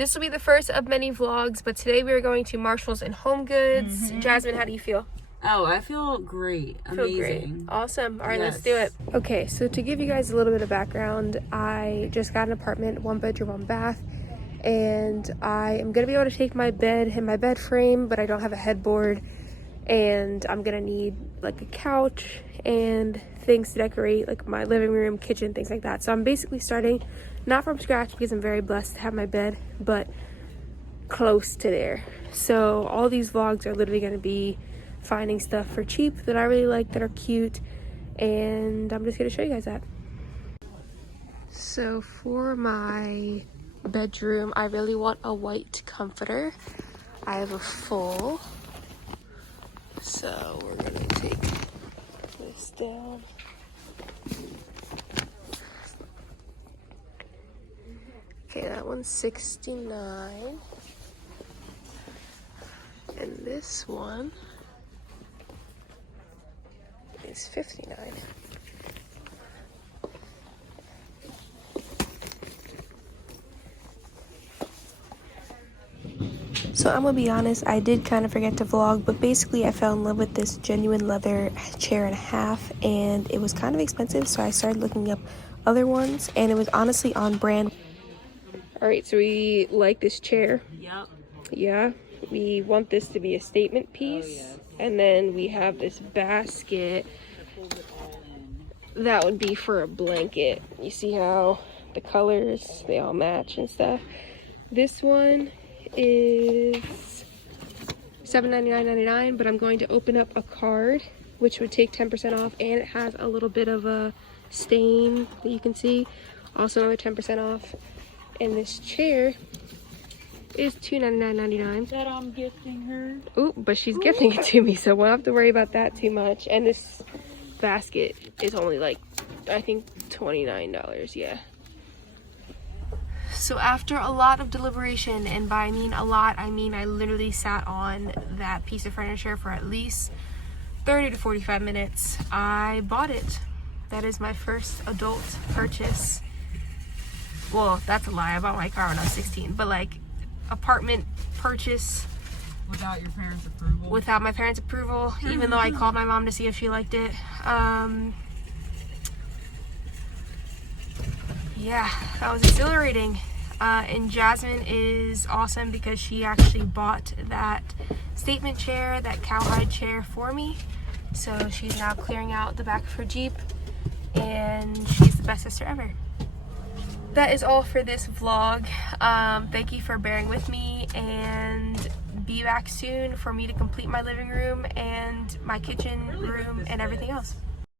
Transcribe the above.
This will be the first of many vlogs, but today we are going to Marshalls and HomeGoods. Jasmine, how do you feel? Oh, I feel great. Amazing. Awesome. All right, let's do it. Okay, so to give you guys a little bit of background, I just got an apartment, 1 bedroom, 1 bath, and I am going to be able to take my bed and my bed frame, but I don't have a headboard, and I'm going to need like a couch and things to decorate, like my living room, kitchen, things like that. So I'm basically starting not from scratch because I'm very blessed to have my bed, but close to there. So all these vlogs are literally going to be finding stuff for cheap that I really like, that are cute, and I'm just going to show you guys that. So for my bedroom, I really want a white comforter. I have a full, so we're going to take this down. Okay, that one's $69, and this one is $59. So I'm gonna be honest, I did kind of forget to vlog, but basically I fell in love with this genuine leather chair and a half, and it was kind of expensive, so I started looking up other ones, and it was honestly on brand. All right, so we like this chair. Yep. Yeah, we want this to be a statement piece. And then we have this basket that would be for a blanket. You see how the colors, they all match and stuff. This one is $7.99.99, but I'm going to open up a card which would take 10% off, and it has a little bit of a stain that you can see, also another 10% off. And this chair is $299.99. That I'm gifting her. Ooh, but she's gifting it to me, so we'll have to worry about that too much. And this basket is only like, I think $29, yeah. So after a lot of deliberation, and by I mean a lot, I mean I literally sat on that piece of furniture for at least 30 to 45 minutes, I bought it. That is my first adult purchase. Well, that's a lie. I bought my car when I was 16, but like apartment purchase Without your parents' approval? without my parents' approval, even though I called my mom to see if she liked it. Yeah, that was exhilarating. And Jasmine is awesome because she actually bought that statement chair, that cowhide chair for me. So she's now clearing out the back of her Jeep, and she's the best sister ever. That is all for this vlog. Thank you for bearing with me, and be back soon for me to complete my living room and my kitchen room and everything else.